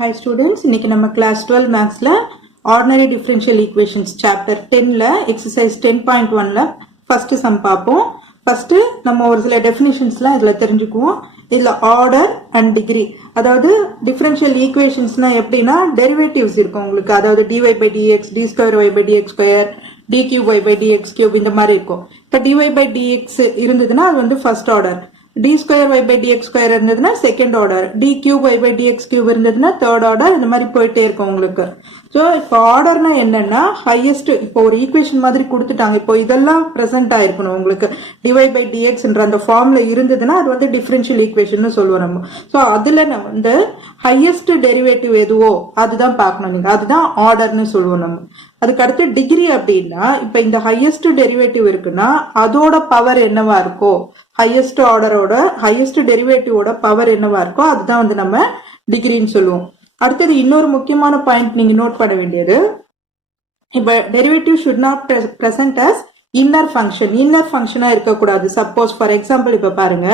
Hi students, இன்னைக்கு நம்ம class 12 mathsல ordinary differential equations chapter 10ல exercise 10.1ல first sum பார்ப்போம். first நம்ம ஒரு சில definitionsலாம் இதுல தெரிஞ்சுக்குவோம். இதுல order and degree, அதாவது differential equationsனா எப்படின்னா derivatives இருக்கும் உங்களுக்கு, அதாவது dy by dx, d square y by dx square, d cube y by dx cube இந்த மாதிரி இருக்கும். இப்போ dy by dx இருந்ததுன்னா அது வந்து first order, d square y by dx square இருந்ததுன்னா second order, d cube y by dx cube இருந்ததுன்னா third order, இந்த மாதிரி போயிட்டே இருக்கும் உங்களுக்கு. ஸோ இப்போ ஆர்டர்னா என்னன்னா ஹையஸ்ட், இப்போ ஒரு ஈக்குவேஷன் மாதிரி கொடுத்துட்டாங்க, இப்போ இதெல்லாம் ப்ரெசென்ட் ஆயிருக்கணும் உங்களுக்கு. dy by dxன்ற அந்த ஃபார்ம்ல இருந்ததுன்னா அது வந்து டிஃபரன்ஷியல் ஈக்குவேஷன் சொல்லுவோம் நம்ம. ஸோ அதுல வந்து ஹையஸ்ட் டெரிவேட்டிவ் எதுவோ அதுதான் பார்க்கணும் நீங்க, அதுதான் ஆர்டர்னு சொல்லுவோம் நம்ம. அதுக்கு அடுத்து டிகிரி அப்படின்னா, இப்ப இந்த ஹையஸ்ட் டெரிவேட்டிவ் இருக்குன்னா அதோட பவர் என்னவா இருக்கோ, ஹையஸ்ட் ஆர்டரோட ஹையஸ்ட் டெரிவேட்டிவோட பவர் என்னவா இருக்கோ அதுதான் வந்து நம்ம டிகிரின்னு சொல்லுவோம். அடுத்தது இன்னொரு முக்கியமான பாயிண்ட் நீங்க நோட் பண்ண வேண்டியது, இப்ப derivative should not present as inner function, inner ஃபங்க்ஷனா இருக்கக்கூடாது. சப்போஸ் ஃபார் எக்ஸாம்பிள் இப்ப பாருங்க,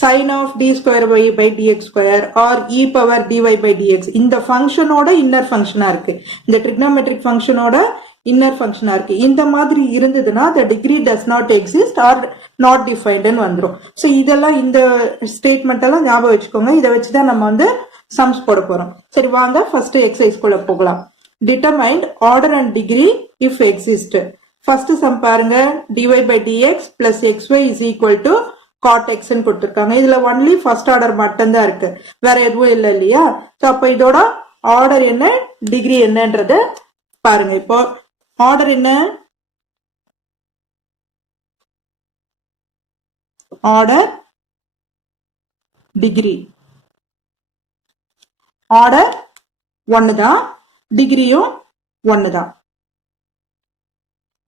sin of d square y by dx square or e power dy by dx, இந்த ஃபங்க்ஷனோட இன்னர் ஃபங்க்ஷனா இருக்கு, இந்த ட்ரிக்னோமெட்ரிக் ஃபங்க்ஷனோட இன்னர் ஃபங்க்ஷனா இருக்கு. இந்த மாதிரி இருந்ததுன்னா the degree does not exist or not defined ன்னு வந்துரும். ஸோ இதெல்லாம் இந்த ஸ்டேட்மெண்ட் எல்லாம் ஞாபகம் வச்சுக்கோங்க. இதை வச்சுதான் நம்ம வந்து சம்ஸ் போட போறோம். சரி வாங்க ஃபர்ஸ்ட் எக்ஸசைஸ் குள்ள போகலாம். Determine order and degree if exist. First sum பாருங்க, dy by dx plus xy is equal to cot x ன்னு கொடுத்திருக்காங்க. இதுல ஒன்லி ஃபர்ஸ்ட் ஆர்டர் மட்டும் தான் இருக்கு, வேற எதுவும் இல்லை இல்லையா? ஸோ அப்ப இதோட ஆர்டர் என்ன, டிகிரி என்னன்றது பாருங்க. இப்போ ஆர்டர் என்ன, ஆர்டர் டிகிரி, ஆர்டர் ஒன்னுதான், டிகிரியும் ஒன்னுதான்.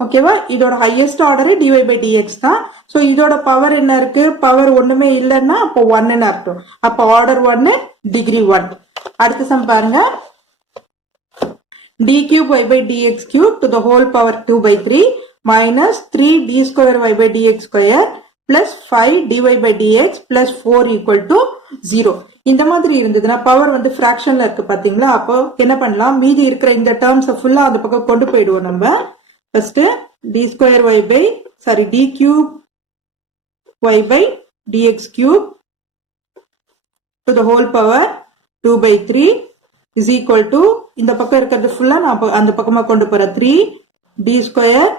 ஓகேவா? இதோட highest order dy by dx தான். சோ இதோட பவர் என்ன இருக்கு, பவர் ஒண்ணுமே இல்லைன்னா அப்போ 1ன்னு அர்த்தம். அப்போ ஆர்டர் 1, டிகிரி 1. அடுத்த சம் பாருங்க, d cube y by dx cube to the whole power 2 by 3 minus 3 d square y by dx square plus 5 dy by dx plus 4 equal to 0. இந்த மாதிரி இருந்ததுன்னா பவர் வந்து ஃபிராக்ஷன்ல இருக்கு பாத்தீங்களா, அப்போ என்ன பண்ணலாம், மீதி இருக்கிற இந்த டேர்ம்ஸ் ஃபுல்லா அந்த பக்கம் கொண்டு போயிடுவோம் நம்ம. First d square y by d cube y by dx cube to the whole power 2 by 3 is equal to, இந்த பக்கம் இருக்கிறது ஃபுல்லா நான் அந்த பக்கமா கொண்டு போறேன், 3 d square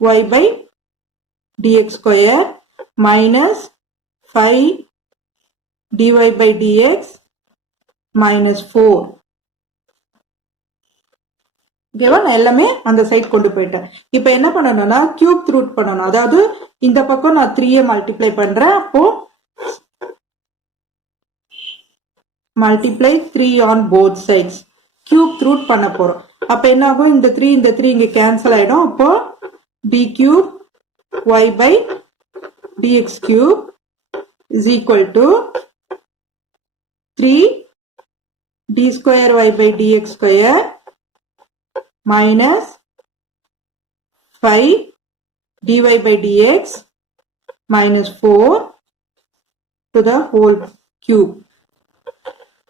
y by dx square minus 5 dy by dx minus 4. ஓகேவா? நான் எல்லாமே அந்த சைட் கொண்டு போயிட்டேன். இப்ப என்ன பண்ணணும்னா கியூப் ரூட் பண்ணணும், அதாவது இந்த பக்கம் நான் 3 மல்டிப்ளை பண்றேன், அப்போ multiply 3 on both sides, cube root பண்ண போறோம். அப்ப என்ன ஆகும், இந்த 3 இங்க கேன்சல் ஆயிடும். அப்போ d cube y by dx cube is equal to 3 d square y by dx square minus 5 dy by dx minus 4 to the whole cube.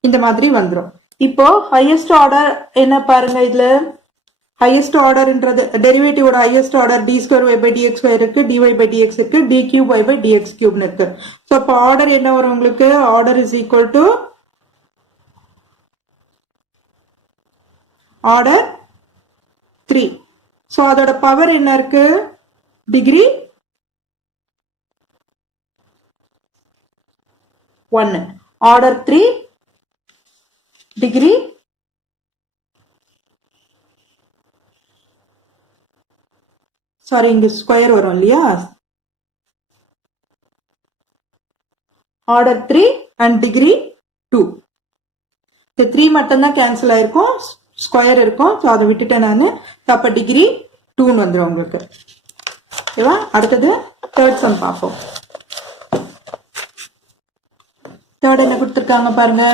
இந்த மாதிரி வந்துரும். இப்போ ஹையஸ்ட் ஆர்டர் என்ன பாருங்க, இதுல ஹையஸ்ட் ஆர்டர்ன்றது டெரிவேட்டிவோட highest order d square y by dx square இருக்கு, dy by dx இருக்கு, d cube y by dx cube இருக்கு. சோ அப்போ ஆர்டர் என்ன வரும் உங்களுக்கு, order is equal to order 3. So அதோட பவர் என்ன இருக்கு, டிகிரி 1, ஆர்டர் 3, டிகிரி இங்க ஸ்கொயர் வரும் இல்லையா, ஆர்டர் 3 அண்ட் டிகிரி 2. இந்த 3 மட்டும் தான் கேன்சல் ஆயிருக்கும், ஸ்கொயர் இருக்கும், ஸோ அதை விட்டுட்டேன் நான். அப்ப டிகிரி 2ன்னு வந்துடும் உங்களுக்கு. ஓகேவா? அடுத்தது தேர்ட் சம் பார்ப்போம். தேர்ட் என்ன கொடுத்துருக்காங்க பாருங்க,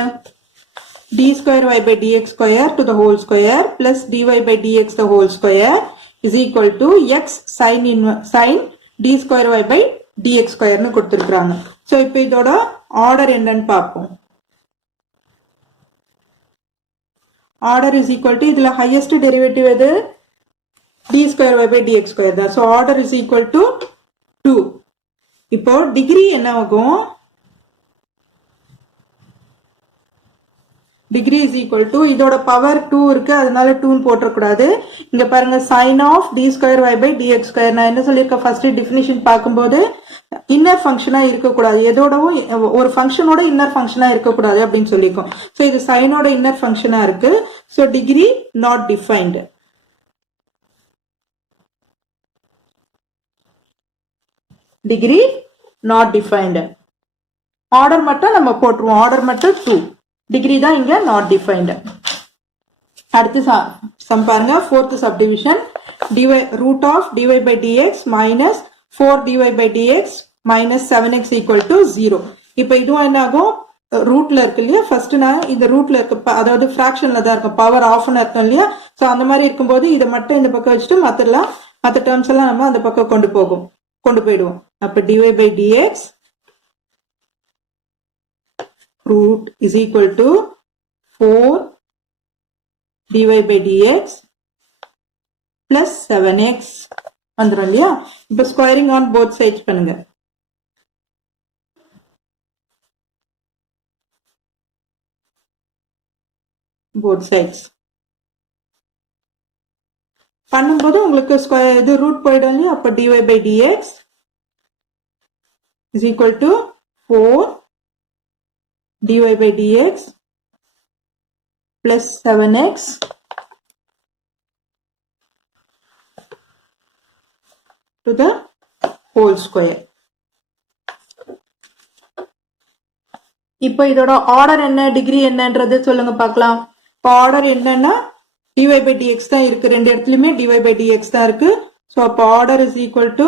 d square y by dx square to the whole square plus dy by dx the whole square is equal to x sin d square y by dx square ன்னு கொடுத்துருக்காங்க. So இப்போ இதோட order என்னன்னு பார்ப்போம். order is equal to இதுல highest derivative எது d square y by dx square தான். so order is equal to 2. இப்போ degree என்ன ஆகும் degree is equal to இதோட power 2 இருக்கு அதனால 2 போட்டுறக்கூடாது. இங்க பாருங்க sin of d square y by dx square நான் என்ன சொல்லியிருக்கேன் first definition பார்க்கும்போது இன்னர் ஃபங்க்ஷனா இருக்கக்கூடாது எதோடவும் ஒரு ஃபங்க்ஷனோட இன்னர் ஃபங்க்ஷனா இருக்கக்கூடாது அப்படின்னு சொல்லியிருக்கோம். ஸோ இது சைனோட இன்னர் ஃபங்க்ஷனா இருக்கு. So degree not defined. Degree not defined. Order மட்டும் நம்ம போட்டுருவோம். ஆர்டர் மட்டும் 2. டிகிரி தான் இங்க நாட் டிஃபைன்டு. அடுத்து சம் பாருங்க. fourth subdivision root of dy by dx minus 4 dy by dx minus 7x equal to 0. இப்போ இதுவும் என்ன ஆகும் ரூட்ல இருக்கு இல்லையா ஃபர்ஸ்ட் நான் இந்த ரூட்ல இருக்க அதாவது ஃபிராக்ஷன்ல தான் இருக்கும் பவர் ஆஃப்னு இருக்கும் இல்லையா ஸோ அந்த மாதிரி இருக்கும்போது இதை மட்டும் இந்த பக்கம் வச்சுட்டு மற்ற டேர்ம்ஸ் எல்லாம் நம்ம அந்த பக்கம் கொண்டு போயிடுவோம். அப்போ dy by dx root is equal to 4 dy by dx plus 7x வந்துரும் இல்லையா. இப்போ ஸ்கொயரிங் ஆன் போத் சைட்ஸ் பண்ணுங்க. போத் சைட்ஸ் பண்ணும்போது உங்களுக்கு ஸ்கொயர் இது ரூட் போயிடும் இல்லையா. அப்போ dy by dx is equal to 4 dy by dx plus 7x to the whole square. இப்போ இதோட ஆர்டர் என்ன டிகிரி என்னன்றது சொல்லுங்க பார்க்கலாம். இப்போ ஆர்டர் என்னன்னா dy by dx தான் இருக்கு. ரெண்டு இடத்துலயுமே dy by dx தான் இருக்கு. ஸோ அப்போ order is equal to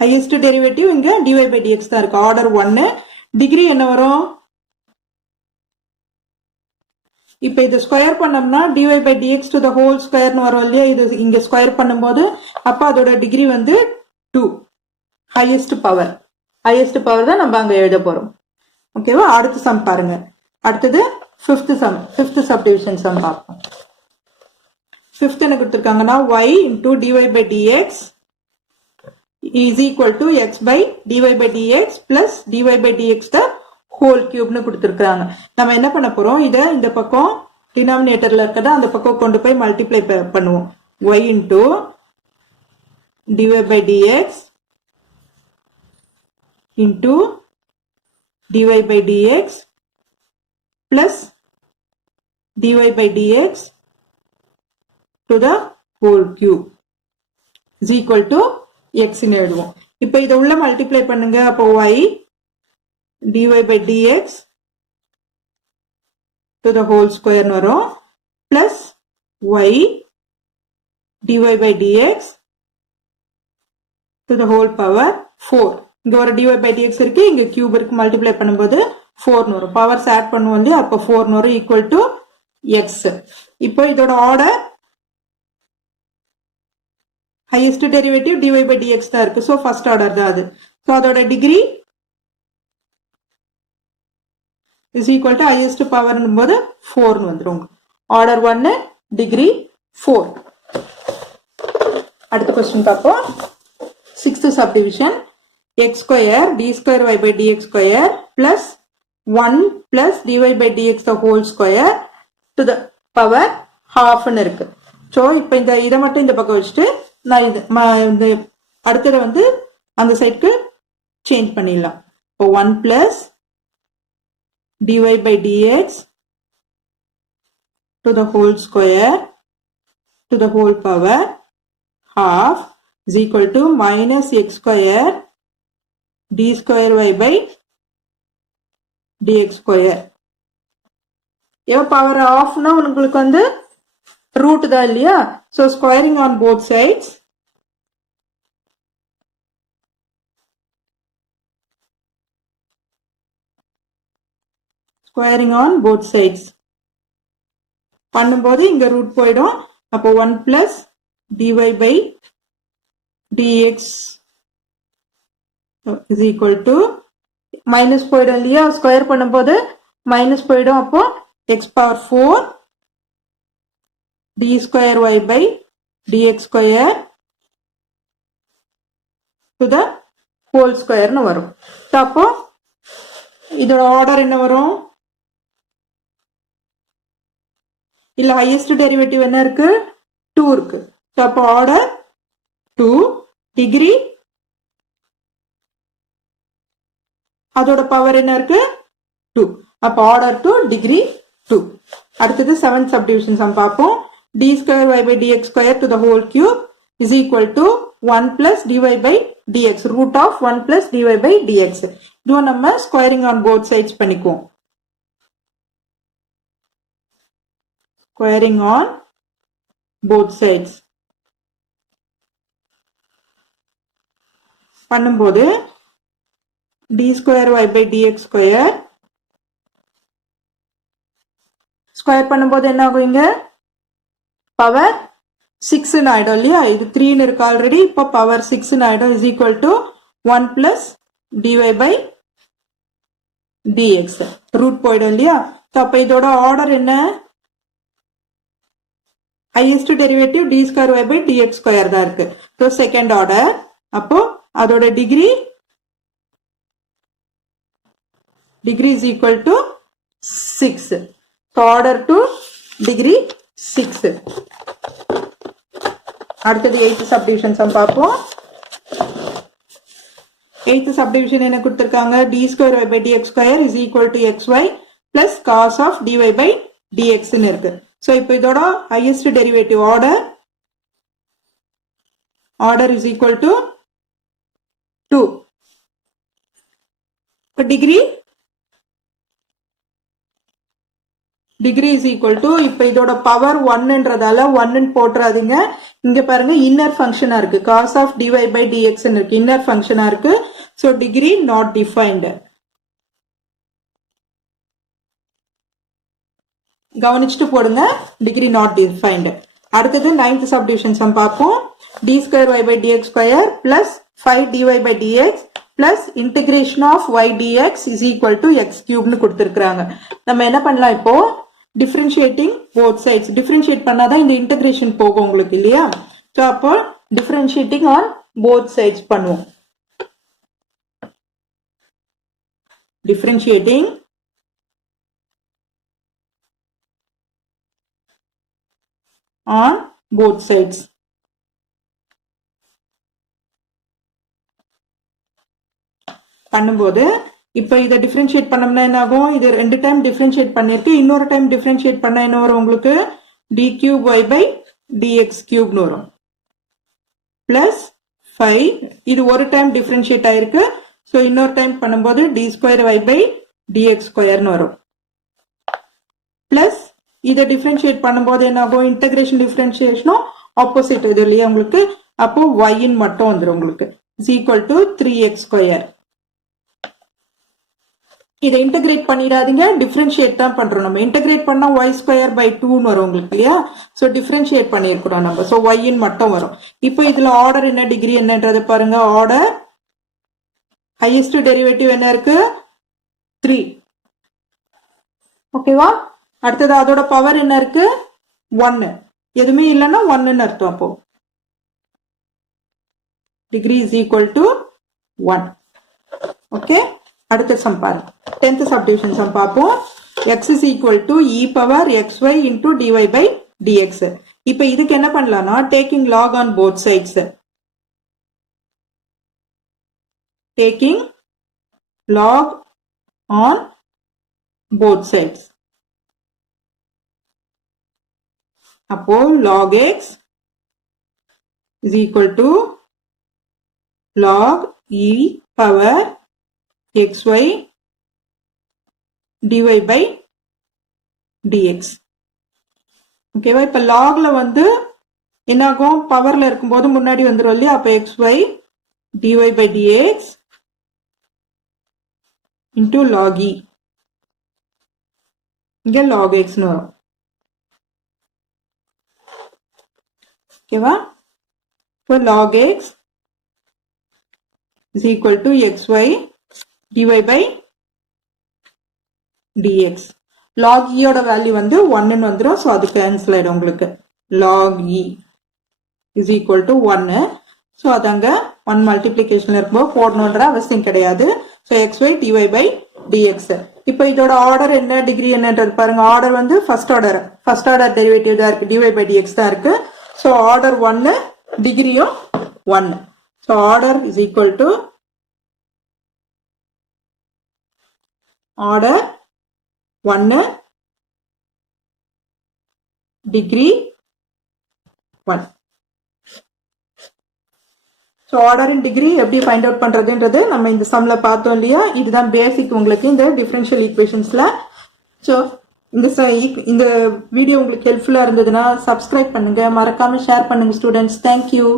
highest derivative இங்க dy by dx தான் இருக்கு. ஆர்டர் 1. டிகிரி என்ன வரும் இப்போ இது ஸ்கொயர் பண்ணோம்னா dy by dx to the whole squareனு வரும் இல்லையா. இது இங்க ஸ்கொயர் பண்ணும்போது அப்ப அதோட டிகிரி வந்து 2. ஹையஸ்ட் பவர் தான் நம்ம அங்க எழுத போறோம். ஓகேவா. அடுத்த சம் பாருங்க. அடுத்தது ஃபிஃப்த் சப்டிவிஷன் சம் பார்ப்போம். ஃபிஃப்த் என்ன கொடுத்துருக்காங்கன்னா y into dy by dx is equal to x by dy by dx plus dy by dx the whole cubeனு கொடுத்துருக்காங்க. நம்ம என்ன பண்ண போறோம் இதை இந்த பக்கம் டினாமினேட்டர்ல இருக்கதா அந்த பக்கம் கொண்டு போய் மல்டிப்ளை பண்ணுவோம். y into dy by dx into dy by dx plus dy by dx to the whole cube is equal to x ன்னு எழுதுவோம். இப்போ இதை உள்ள மல்டிப்ளை பண்ணுங்க. அப்போ y dy by dx to the whole square வரும் plus y dy by dx to the whole power 4. இங்க ஒரு dy by dx இருக்கு இங்க கியூப் இருக்கு மல்டிப்ளை பண்ணும்போது 4 வரும். பவர்ஸ் ஆட் பண்ணுவோம் இல்லையா அப்போ 4 வரும் ஈக்குவல் டு x. இப்போ இதோட order highest derivative dy by dx தான் இருக்கு. ஸோ ஃபர்ஸ்ட் ஆர்டர் தான் அது. ஸோ அதோட degree is equal to highest power போது 4 வந்துரும். Order 1 degree 4. அடுத்த क्वेश्चन பார்ப்போம். 6th subdivision x square d square y by dx square plus 1 plus dy by dx the whole square to the power half ன்னு இருக்கு. So இப்போ இதை மட்டும் இந்த பக்கம் வச்சுட்டு நான் இந்த அடுத்தது வந்து அந்த சைடுக்கு சேஞ்ச் பண்ணிடலாம். இப்போ 1 plus dy by dx to the whole square to the whole power half is equal to minus x square d square y by dx square. ஏவ பவர் ஆஃப்னா உங்களுக்கு வந்து ரூட் தான் இல்லையா. So squaring on both sides squaring on both sides பண்ணும்போது இங்க root போயிடும். அப்போ 1 plus dy by dx is equal to minus போயிடும் இல்லையா. ஸ்கொயர் பண்ணும்போது மைனஸ் போயிடும். அப்போ x power 4 d square y by dx square to the whole square னு வரும். அப்போ இதோட ஆர்டர் என்ன வரும்? இல்ல ஹையஸ்ட் டெரிவேட்டிவ் என்ன இருக்கு? 2 இருக்கு. அப்போ ஆர்டர் 2 டிகிரி அதோட பவர் என்ன இருக்கு? 2. அப்போ ஆர்டர் 2 டிகிரி 2. அடுத்தது 7th சப்டிவிஷன் சம் பார்ப்போம். d square y by dx square to the whole cube is equal to 1 plus dy by dx, root of 1 plus dy by dx. இதுவும் நம்ம squaring on both sides பண்ணிக்குவோம். Squaring on both sides பண்ணும்போது d square y by dx square square பண்ணும்போது என்ன ஆகும்? இங்க power 6 ஆயிடும் இல்லையா? இது 3 இருக்கு ஆல்ரெடி. இப்போ பவர் 6 ஆயிடும். Is equal to 1 plus dy by dx. Root போயிடும் இல்லையா? அப்ப இதோட ஆர்டர் என்ன? Highest derivative d square y by dx square தான் இருக்கு. So second order. அப்போ அதோட degree is equal to 6. So order to degree 6. அடுத்தது 8th subdivision sum பார்ப்போம். 8th subdivision என்ன கொடுத்திருக்காங்க? d square y by dx square is equal to xy plus cos of dy by dx ன்னு இருக்கு. So இப்போ இதோட highest derivative order is equal to 2. இப்போ degree is equal to, இப்ப இதோட பவர் 1ன்றதால 1 போட்டுறாதீங்க. இங்க பாருங்க இன்னர் ஃபங்க்ஷனா இருக்கு. cos of dy by dx இருக்கு. இன்னர் ஃபங்க்ஷனா இருக்கு. so degree not defined. கவனிச்சுட்டு போடுங்க. degree not defined. அடுத்தது 9th subdivision sum பார்ப்போம். d square y by dx square plus 5 dy by dx plus integration of y dx is equal to x cube னு கொடுத்திருக்காங்க. நம்ம என்ன பண்ணலாம்? இப்போ differentiating both sides. differentiate பண்ணாதான் இந்த integration போகும் உங்களுக்கு இல்லையா? so அப்போ differentiating on both sides பண்ணுவோம். differentiating on both sides. பண்ணும்போது இப்ப இதை டிஃபரன்ஷியேட் பண்ணோம்னா என்ன ஆகும்? இது 2 டைம் டிஃபரன்ஷியேட் பண்ணிருக்கு. இன்னொரு டைம் டிஃபரன்ஷியேட் பண்ணா என்ன வரும் உங்களுக்கு? d cube y by dx cube னு வரும். பிளஸ் 5 இது ஒரு டைம் டிஃபரன்ஷியேட் ஆயிருக்கு. சோ இன்னொரு டைம் பண்ணும்போது d square y by dx square னு வரும். பிளஸ் இதை டிஃபரன்ஷியேட் பண்ணும்போது என்ன ஆகும்? இன்டகிரேஷன் டிஃபரன்ஷியேஷனும் ஆப்போசிட் இது இல்லையா உங்களுக்கு? அப்போ y ன் மட்டும் வந்துரும் உங்களுக்கு. is equal to 3x square. இதை இன்டகிரேட் பண்ணிடாதீங்க. டிஃபரன்ஷியேட் தான் பண்றோம் நம்ம. இன்டகிரேட் பண்ணா y square by 2 னு வரும் உங்களுக்கு இல்லையா? சோ டிஃபரன்ஷியேட் பண்ணியிருக்கிறோம் நம்ம. சோ y ன் மட்டும் வரும். இப்போ இதுல ஆர்டர் என்ன, டிகிரி என்னன்றது பாருங்க. ஆர்டர் ஹையஸ்ட் டெரிவேட்டிவ் என்ன இருக்கு? 3. ஓகேவா? அடுத்தது அதோட பவர் என்ன இருக்கு? 1. எதுவுமே இல்லைன்னா 1ன்னு அர்த்தம். அப்போ degree is equal to 1. Okay. அடுத்த சம் பாருங்க. 10th subdivision sum பார்ப்போம். x is equal to e power xy into dy by dx. இப்ப இதுக்கு என்ன பண்ணலாம்னா taking log on both sides. taking log on both sides. அப்போ log x is equal to log e power xy dy by dx. ஓகேவா? இப்ப லாக்ல வந்து என்னாகும்? பவர்ல இருக்கும்போது முன்னாடி வந்துரும் இல்லையா? அப்ப xy dy by dx into log e. இங்க log x னு வரும். ஓகேவா? இப்போ log x is equal to xy dy by dx. log e ஓட வேல்யூ வந்து 1 ன்னு வந்துரும். சோ அது கேன்சல் ஆயிடும் உங்களுக்கு. log e is equal to 1. So அதாங்க 1 மல்டிப்ளிகேஷன்ல இருக்கும்போது போடணுன்ற அவசியம் கிடையாது. So xy dy by dx. இப்போ இதோட ஆர்டர் என்ன, டிகிரி என்னன்றது பாருங்க. ஆர்டர் வந்து ஃபர்ஸ்ட் ஆர்டர் டெரிவேட்டிவ் தான் இருக்கு, dy by dx தான் இருக்கு. So order 1, டிகிரியும் 1. So order is equal to order 1 degree 1. So order in degree எப்படி ஃபைண்ட் அவுட் பண்றதுன்றது நம்ம இந்த சம்ல பார்த்தோம் இல்லையா. இதுதான் பேசிக் உங்களுக்கு இந்த டிஃபரன்ஷியல் ஈக்குவேஷன்ஸ்ல. ஸோ இந்த வீடியோ உங்களுக்கு ஹெல்ப்ஃபுல்லா இருந்ததுன்னா சப்ஸ்கிரைப் பண்ணுங்க, மறக்காம ஷேர் பண்ணுங்க ஸ்டூடெண்ட்ஸ். தேங்க்யூ.